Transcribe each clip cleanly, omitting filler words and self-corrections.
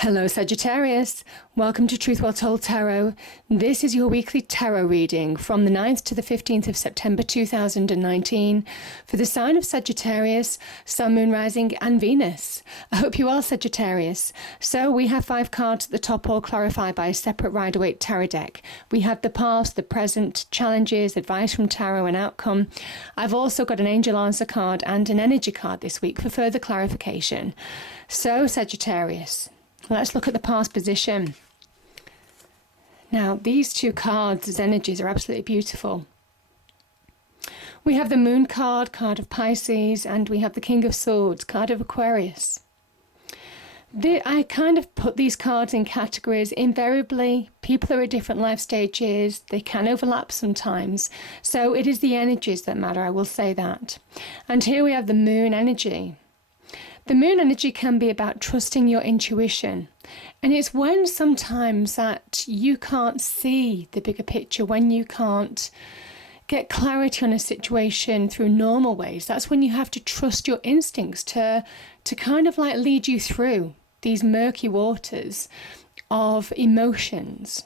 Hello Sagittarius, welcome to Truth Well Told Tarot. This is your weekly tarot reading from the 9th to the 15th of September 2019 for the sign of Sagittarius, Sun, Moon, Rising and Venus. I hope you are Sagittarius. So we have 5 cards at the top, all clarified by a separate Rider-Waite tarot deck. We have the past, the present, challenges, advice from tarot and outcome. I've also got an angel answer card and an energy card this week for further clarification. So Sagittarius, let's look at the past position. Now, these 2 cards as energies are absolutely beautiful. We have the Moon card, card of Pisces, and we have the King of Swords, card of Aquarius. I kind of put these cards in categories. Invariably, people are at different life stages. They can overlap sometimes. So it is the energies that matter, I will say that. And here we have the Moon energy. The Moon energy can be about trusting your intuition. And it's when sometimes that you can't see the bigger picture, when you can't get clarity on a situation through normal ways. That's when you have to trust your instincts to kind of like lead you through these murky waters of emotions.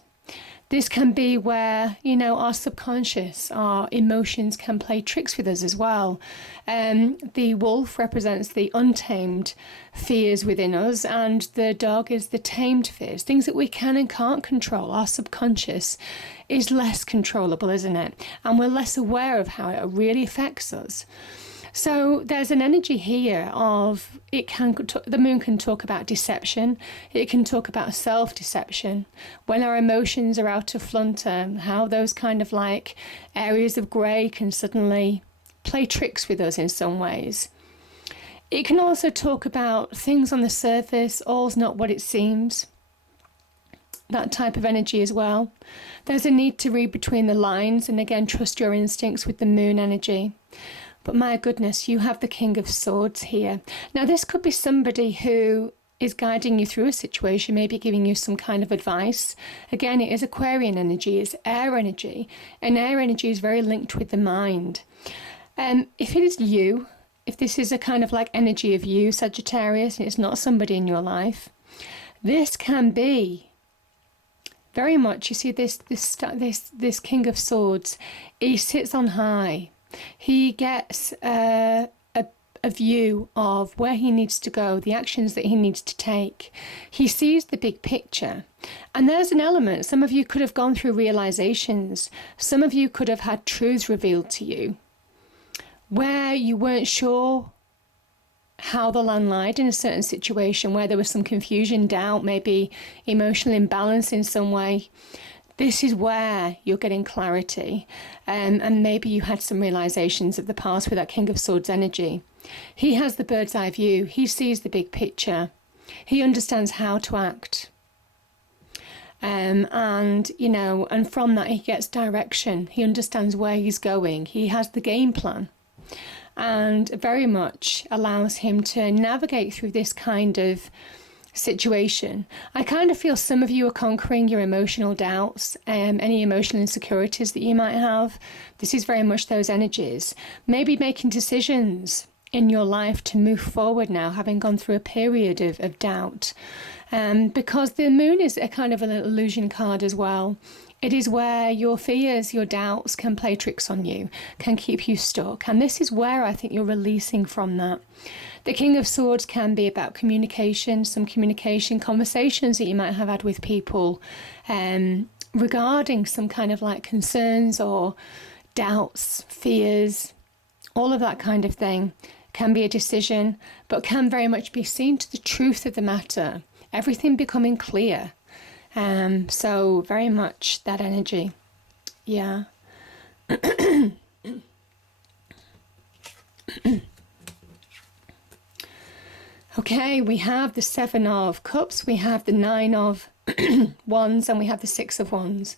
This can be where, our subconscious, our emotions can play tricks with us as well. The wolf represents the untamed fears within us, and the dog is the tamed fears, things that we can and can't control. Our subconscious is less controllable, isn't it? And we're less aware of how it really affects us. So there's an energy here of the moon can talk about deception. It can talk about self-deception. When our emotions are out of flutter, how those kind of like areas of grey can suddenly play tricks with us in some ways. It can also talk about things on the surface, all's not what it seems. That type of energy as well. There's a need to read between the lines and again trust your instincts with the moon energy. But my goodness, you have the King of Swords here. Now, this could be somebody who is guiding you through a situation, maybe giving you some kind of advice. Again, it is Aquarian energy, it's air energy. And air energy is very linked with the mind. If it is you, if this is a kind of like energy of you, Sagittarius, and it's not somebody in your life, this can be very much, you see this King of Swords, he sits on high. He gets a view of where he needs to go, the actions that he needs to take. He sees the big picture. And there's an element, some of you could have gone through realizations. Some of you could have had truths revealed to you where you weren't sure how the land lied in a certain situation, where there was some confusion, doubt, maybe emotional imbalance in some way. This is where you're getting clarity, and maybe you had some realizations of the past with that King of Swords energy. He has the bird's eye view. He sees the big picture. He understands how to act. And from that he gets direction. He understands where he's going. He has the game plan, and very much allows him to navigate through this kind of situation. I kind of feel some of you are conquering your emotional doubts, any emotional insecurities that you might have. This is very much those energies. Maybe making decisions in your life to move forward now, having gone through a period of doubt. Because the moon is a kind of an illusion card as well. It is where your fears, your doubts can play tricks on you, can keep you stuck. And this is where I think you're releasing from that. The King of Swords can be about communication, some communication conversations that you might have had with people regarding some kind of like concerns or doubts, fears, all of that kind of thing. Can be a decision, but can very much be seen to the truth of the matter. Everything becoming clear. So very much that energy. Yeah. Okay, we have the 7 of Cups, we have the 9 of Wands, and we have the 6 of Wands.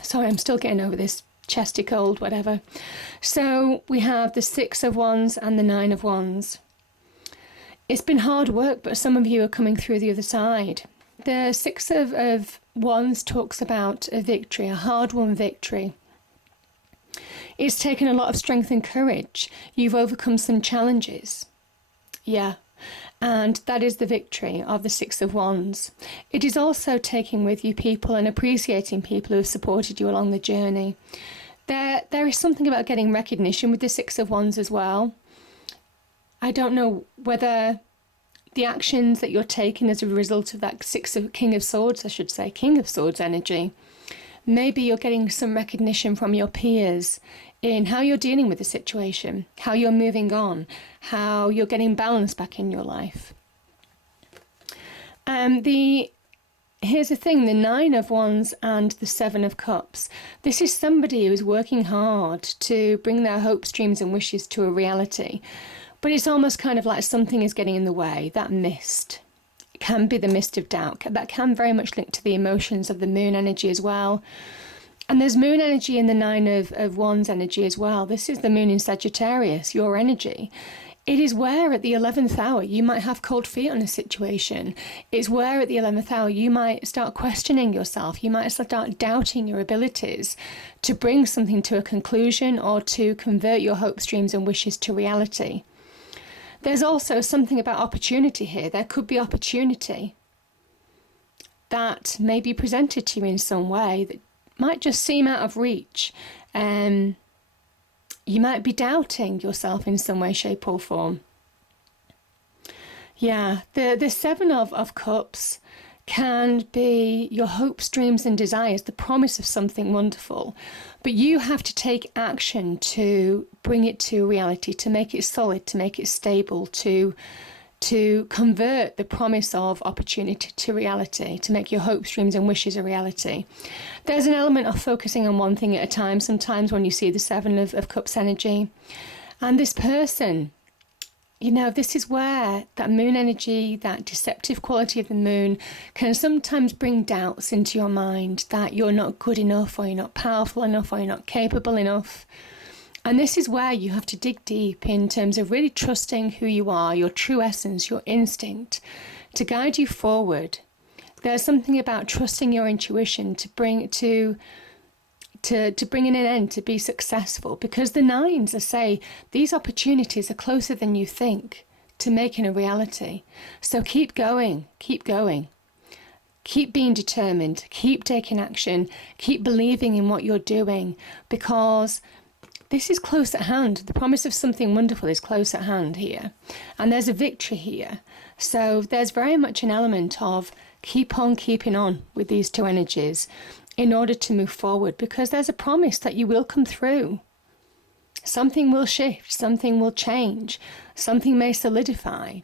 Sorry, I'm still getting over this chesty cold, whatever. So we have the 6 of Wands and the 9 of Wands. It's been hard work, but some of you are coming through the other side. The 6 of Wands talks about a victory, a hard-won victory. It's taken a lot of strength and courage. You've overcome some challenges. Yeah. And that is the victory of the Six of Wands. It is also taking with you people and appreciating people who have supported you along the journey. There is something about getting recognition with the Six of Wands as well. I don't know whether the actions that you're taking as a result of that King of Swords energy, maybe you're getting some recognition from your peers in how you're dealing with the situation, how you're moving on, how you're getting balance back in your life. Here's the thing, the Nine of Wands and the Seven of Cups. This is somebody who is working hard to bring their hopes, dreams and wishes to a reality. But it's almost kind of like something is getting in the way. That mist can be the mist of doubt. That can very much link to the emotions of the moon energy as well. And there's moon energy in the Nine of Wands energy as well. This is the moon in Sagittarius, your energy. It is where at the 11th hour you might have cold feet on a situation. It's where at the 11th hour you might start questioning yourself. You might start doubting your abilities to bring something to a conclusion or to convert your hopes, dreams and wishes to reality. There's also something about opportunity here. There could be opportunity that may be presented to you in some way that might just seem out of reach. You might be doubting yourself in some way, shape or form. Yeah, the Seven of Cups can be your hopes, dreams and desires, the promise of something wonderful. But you have to take action to bring it to reality, to make it solid, to make it stable, to convert the promise of opportunity to reality, to make your hopes, dreams and wishes a reality. There's an element of focusing on one thing at a time sometimes when you see the Seven of Cups energy. And this person, you know, this is where that moon energy, that deceptive quality of the moon can sometimes bring doubts into your mind that you're not good enough or you're not powerful enough or you're not capable enough. And this is where you have to dig deep in terms of really trusting who you are, your true essence, your instinct, to guide you forward. There's something about trusting your intuition to bring in an end, to be successful. Because the nines, I say, these opportunities are closer than you think to making a reality. So keep going, keep going. Keep being determined, keep taking action, keep believing in what you're doing, because this is close at hand. The promise of something wonderful is close at hand here. And there's a victory here. So there's very much an element of keep on keeping on with these two energies in order to move forward, because there's a promise that you will come through. Something will shift, something will change, something may solidify.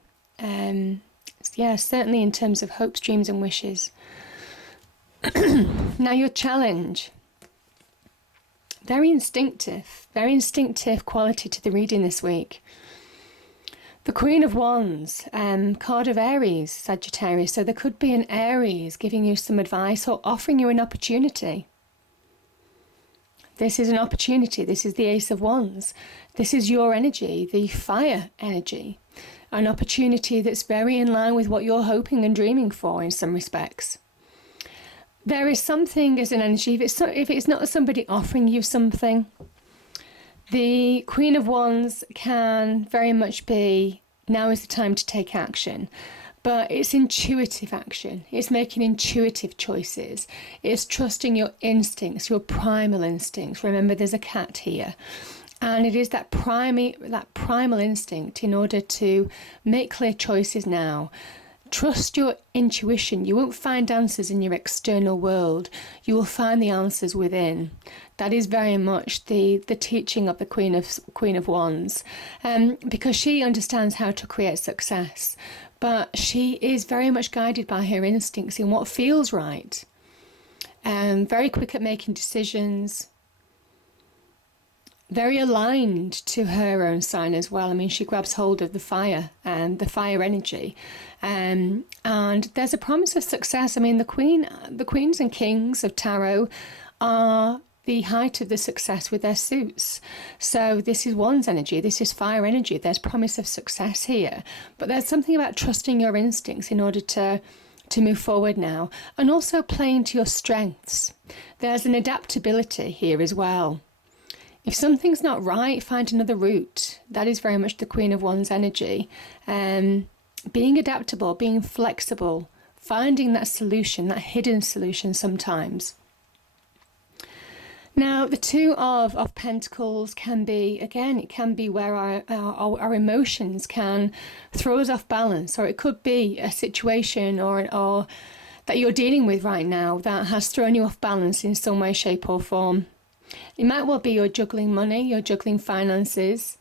Certainly in terms of hopes, dreams and wishes. Now your challenge. Very instinctive quality to the reading this week. The Queen of Wands, card of Aries, Sagittarius. So there could be an Aries giving you some advice or offering you an opportunity. This is an opportunity. This is the Ace of Wands. This is your energy, the fire energy. An opportunity that's very in line with what you're hoping and dreaming for in some respects. There is something as an energy, if it's not somebody offering you something, the Queen of Wands can very much be, now is the time to take action. But it's intuitive action. It's making intuitive choices. It's trusting your instincts, your primal instincts. Remember, there's a cat here. And it is that primal instinct in order to make clear choices now. Trust your intuition. You won't find answers in your external world. You will find the answers within. That is very much the teaching of the Queen of Wands, because she understands how to create success. But she is very much guided by her instincts in what feels right. Very quick at making decisions. Very aligned to her own sign as well. I mean, she grabs hold of the fire and the fire energy. And there's a promise of success. I mean, the queens and kings of tarot are the height of the success with their suits. So this is Wands energy. This is fire energy. There's promise of success here. But there's something about trusting your instincts in order to move forward now. And also playing to your strengths. There's an adaptability here as well. If something's not right, find another route. That is very much the Queen of Wands energy. being adaptable, being flexible, finding that solution, that hidden solution sometimes. Now, the Two of Pentacles can be, again, it can be where our emotions can throw us off balance, or it could be a situation or that you're dealing with right now that has thrown you off balance in some way, shape or form. It might well be you're juggling money, you're juggling finances.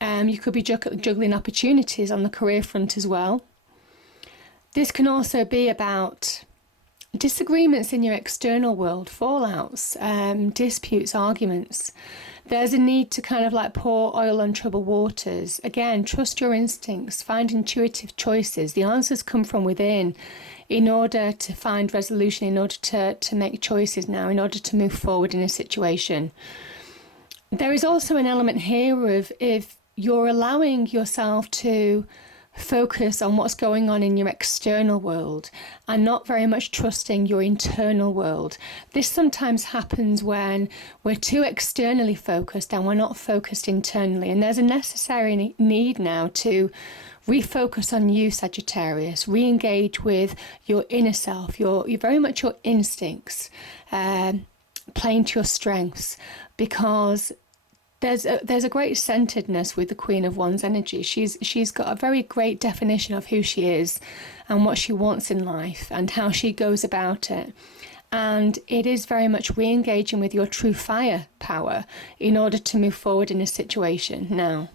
You could be juggling opportunities on the career front as well. This can also be about disagreements in your external world, fallouts, disputes, arguments. There's a need to kind of like pour oil on troubled waters. Again, trust your instincts, find intuitive choices. The answers come from within in order to find resolution, in order to make choices now, in order to move forward in a situation. There is also an element here of if you're allowing yourself to focus on what's going on in your external world and not very much trusting your internal world. This sometimes happens when we're too externally focused and we're not focused internally. And there's a necessary need now to refocus on you, Sagittarius, re-engage with your inner self, your very much your instincts, playing to your strengths, because there's a great centeredness with the Queen of Wands energy. She's got a very great definition of who she is and what she wants in life and how she goes about it. And it is very much re-engaging with your true fire power in order to move forward in a situation. Now,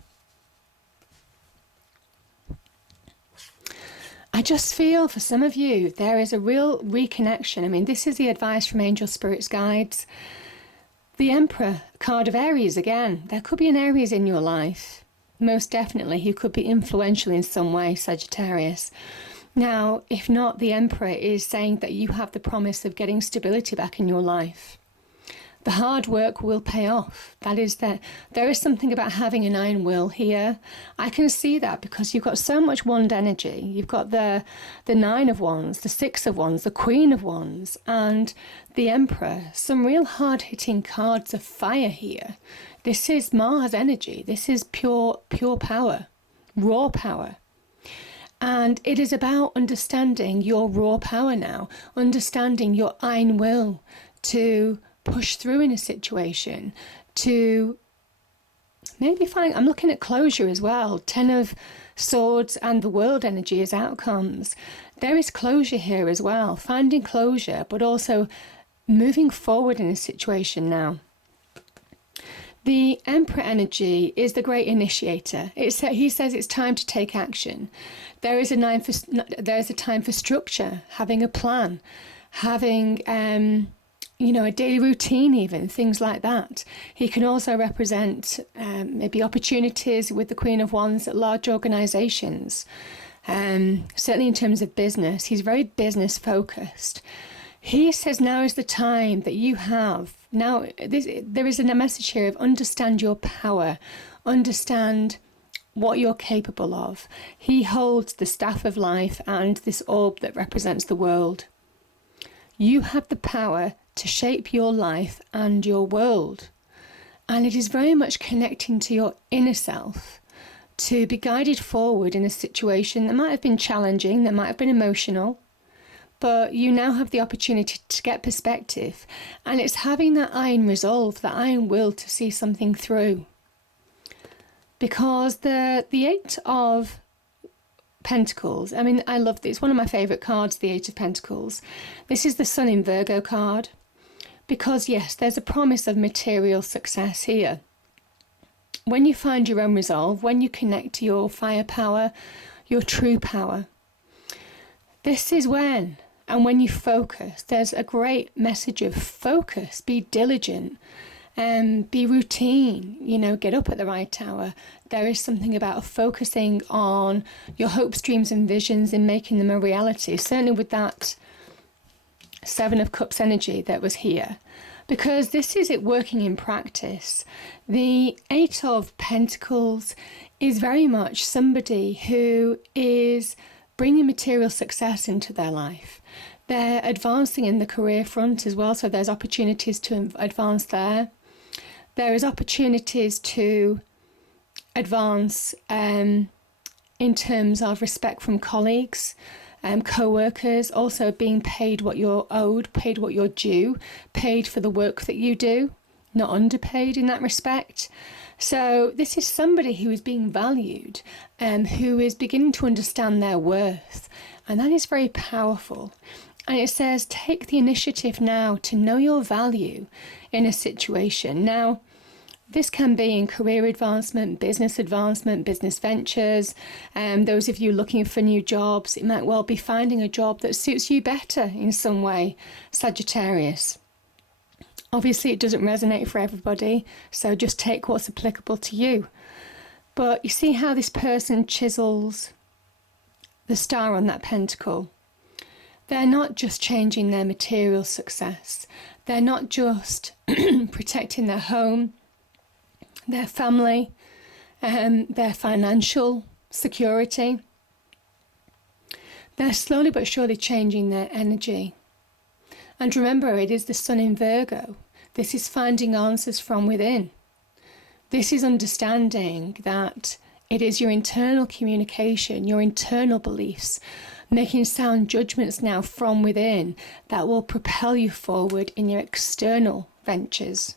I just feel for some of you, there is a real reconnection. I mean, this is the advice from angel spirits guides. The Emperor, card of Aries again. There could be an Aries in your life. Most definitely, who could be influential in some way, Sagittarius. Now, if not, the Emperor is saying that you have the promise of getting stability back in your life. The hard work will pay off. That is there is something about having an iron will here. I can see that because you've got so much wand energy. You've got the Nine of Wands, the Six of Wands, the Queen of Wands, and the Emperor. Some real hard-hitting cards of fire here. This is Mars energy. This is pure power, raw power. And it is about understanding your raw power now, understanding your iron will to push through in a situation, to maybe find, I'm looking at closure as well. 10 of Swords and the World energy as outcomes. There is closure here as well, finding closure, but also moving forward in a situation now. The Emperor energy is the great initiator. He says it's time to take action. There is a time for structure, having a plan, having a daily routine, even things like that. He can also represent maybe opportunities with the Queen of Wands at large organisations. Certainly in terms of business, he's very business focused. He says now is the time that you have. Now, there is a message here of understand your power, understand what you're capable of. He holds the staff of life and this orb that represents the world. You have the power to shape your life and your world. And it is very much connecting to your inner self to be guided forward in a situation that might have been challenging, that might have been emotional, but you now have the opportunity to get perspective. And it's having that iron resolve, that iron will to see something through. Because the Eight of Pentacles, I mean, I love this. It's one of my favourite cards, the Eight of Pentacles. This is the Sun in Virgo card. Because yes, there's a promise of material success here. When you find your own resolve, when you connect to your firepower, your true power, this is when, and when you focus, there's a great message of focus, be diligent, be routine, get up at the right hour. There is something about focusing on your hopes, dreams and visions and making them a reality, certainly with that Seven of Cups energy that was here, because this is it working in practice. The Eight of Pentacles is very much somebody who is bringing material success into their life. They're advancing in the career front as well, so there's opportunities to advance there. There is opportunities to advance in in terms of respect from colleagues, co-workers, also being paid what you're owed, paid what you're due, paid for the work that you do, not underpaid in that respect. So this is somebody who is being valued and who is beginning to understand their worth. And that is very powerful. And it says, take the initiative now to know your value in a situation. Now, this can be in career advancement, business ventures. Those of you looking for new jobs, it might well be finding a job that suits you better in some way, Sagittarius. Obviously, it doesn't resonate for everybody, so just take what's applicable to you. But you see how this person chisels the star on that pentacle. They're not just changing their material success. They're not just protecting their home, their family, their financial security. They're slowly but surely changing their energy. And remember, it is the sun in Virgo. This is finding answers from within. This is understanding that it is your internal communication, your internal beliefs, making sound judgments now from within that will propel you forward in your external ventures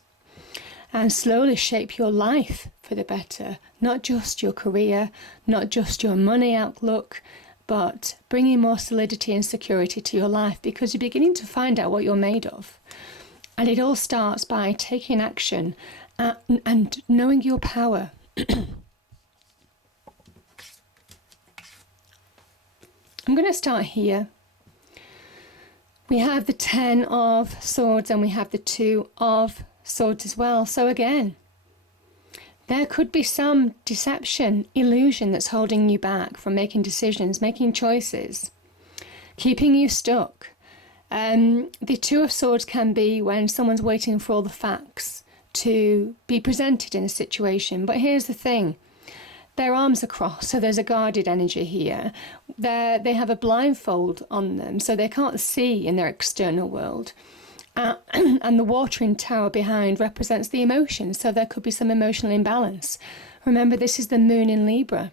and slowly shape your life for the better, not just your career, not just your money outlook, but bringing more solidity and security to your life because you're beginning to find out what you're made of. And it all starts by taking action and knowing your power. I'm going to start here. We have the 10 of Swords and we have the 2 of Swords as well. So again, there could be some deception, illusion that's holding you back from making decisions, making choices, keeping you stuck. The 2 of Swords can be when someone's waiting for all the facts to be presented in a situation. But here's the thing. Their arms are crossed, so there's a guarded energy here. They have a blindfold on them, so they can't see in their external world. And the watering tower behind represents the emotions, so there could be some emotional imbalance. Remember, this is the moon in Libra.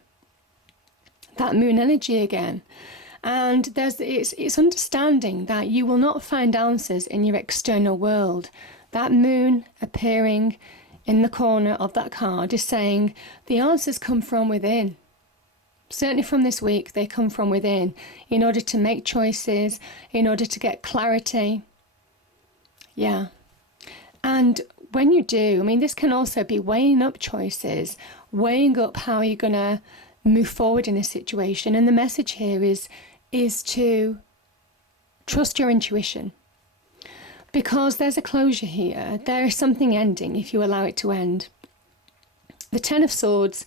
That moon energy again. And it's understanding that you will not find answers in your external world. That moon appearing in the corner of that card is saying the answers come from within. Certainly from this week, they come from within in order to make choices, in order to get clarity. Yeah. And when you do, I mean, this can also be weighing up choices, weighing up how you're going to move forward in a situation. And the message here is to trust your intuition. Because there's a closure here. There is something ending if you allow it to end. The 10 of Swords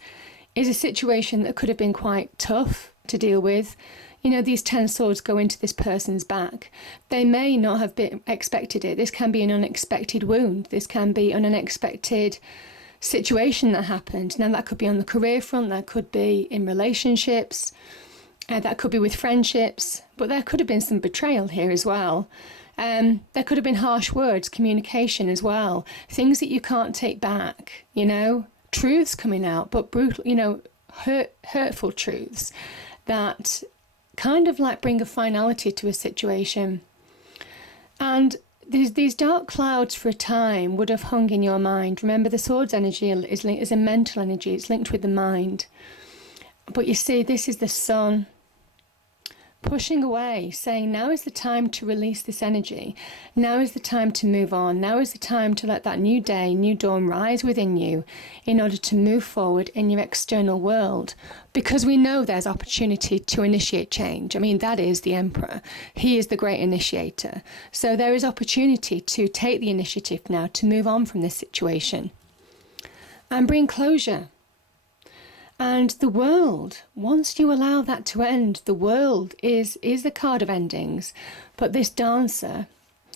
is a situation that could have been quite tough to deal with. You know, these 10 swords go into this person's back. They may not have been expected it. This can be an unexpected wound. This can be an unexpected situation that happened. Now, that could be on the career front. That could be in relationships. That could be with friendships. But there could have been some betrayal here as well. There could have been harsh words, communication as well, things that you can't take back, you know, truths coming out, but brutal, you know, hurtful truths that kind of like bring a finality to a situation. And these dark clouds for a time would have hung in your mind. Remember, the Swords energy is a mental energy. It's linked with the mind. But you see, this is the sun pushing away, saying now is the time to release this energy. Now is the time to move on. Now is the time to let that new day, new dawn rise within you in order to move forward in your external world. Because we know there's opportunity to initiate change. I mean, that is the Emperor. He is the great initiator. So there is opportunity to take the initiative now to move on from this situation and bring closure. And the world, once you allow that to end, the world is the card of endings. But this dancer,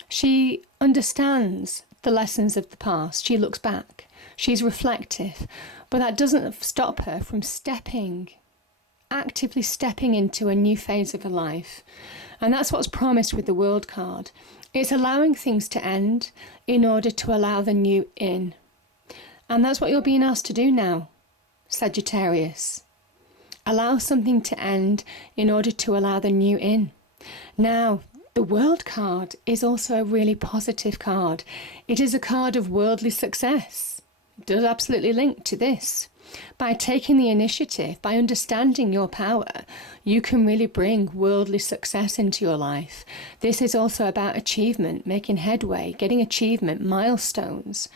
she understands the lessons of the past. She looks back. She's reflective. But that doesn't stop her from actively stepping into a new phase of her life. And that's what's promised with the World card. It's allowing things to end in order to allow the new in. And that's what you're being asked to do now, Sagittarius. Allow something to end in order to allow the new in. Now, the World card is also a really positive card. It is a card of worldly success. It does absolutely link to this. By taking the initiative, by understanding your power, you can really bring worldly success into your life. This is also about achievement, making headway, getting achievement, milestones.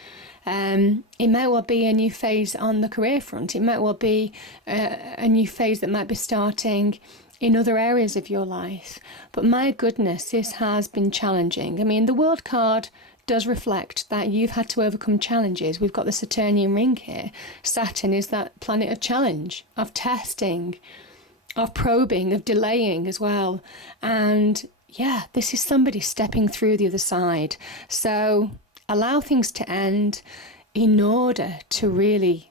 It might well be a new phase on the career front. It might well be a new phase that might be starting in other areas of your life. But my goodness, this has been challenging. I mean, the World card does reflect that you've had to overcome challenges. We've got the Saturnian ring here. Saturn is that planet of challenge, of testing, of probing, of delaying as well. And yeah, this is somebody stepping through the other side. So allow things to end in order to really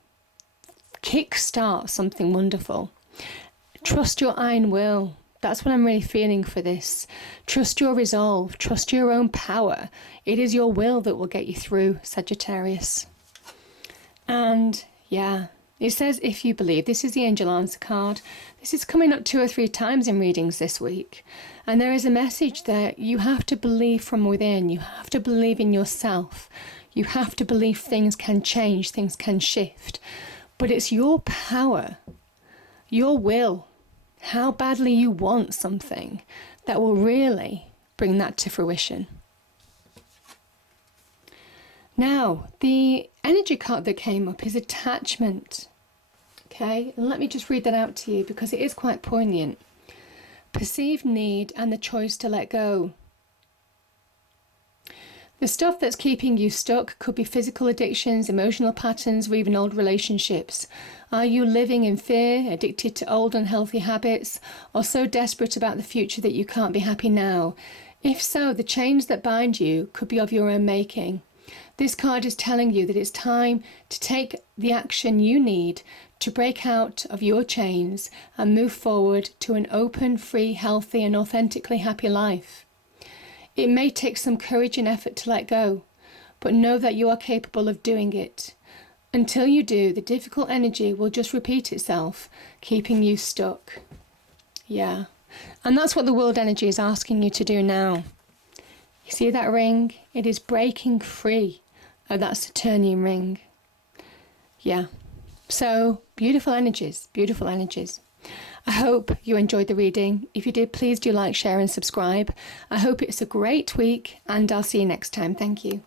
kickstart something wonderful. Trust your own will. That's what I'm really feeling for this. Trust your resolve. Trust your own power. It is your will that will get you through, Sagittarius. And yeah, it says if you believe. This is the angel answer card. This is coming up 2 or 3 times in readings this week. And there is a message that you have to believe from within. You have to believe in yourself. You have to believe things can change, things can shift. But it's your power, your will, how badly you want something that will really bring that to fruition. Now, the energy card that came up is attachment. Okay, and let me just read that out to you because it is quite poignant. Perceived need and the choice to let go. The stuff that's keeping you stuck could be physical addictions, emotional patterns, or even old relationships. Are you living in fear, addicted to old unhealthy habits, or so desperate about the future that you can't be happy now? If so, the chains that bind you could be of your own making. This card is telling you that it's time to take the action you need to break out of your chains and move forward to an open, free, healthy, and authentically happy life. It may take some courage and effort to let go, but know that you are capable of doing it. Until you do, the difficult energy will just repeat itself, keeping you stuck. Yeah, and that's what the world energy is asking you to do now. You see that ring? It is breaking free of that Saturnian ring. Yeah, so beautiful energies, beautiful energies. I hope you enjoyed the reading. If you did, please do like, share and subscribe. I hope it's a great week and I'll see you next time. Thank you.